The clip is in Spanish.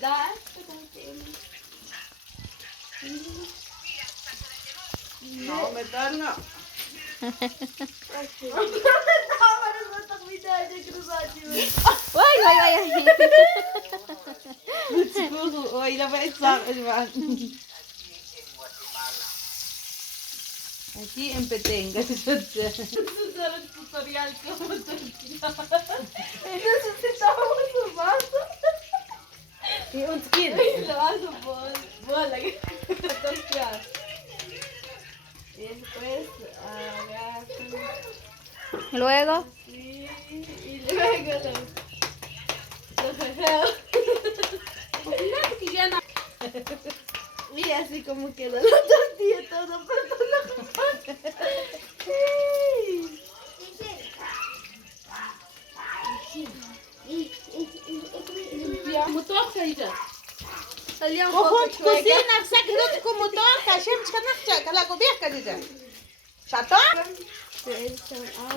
Da. No, meterlo. Wai, wai, wai. Ôi, nó vẽ sợ rồi bạn. Aquí en Petenga. Usar el tutorial como tortilla. Necesitamos un vaso. Y un skin. Y lo vaso bola que tortear. Y después agarro Luego, así y luego lo jajeo. Y así como queda la tortilla todo pero la Motoca aí já. Salía un Vou poco te chueca. cozinhar, sabe que com motoca, a gente fica na coberta, já. Chato? Se echan agua.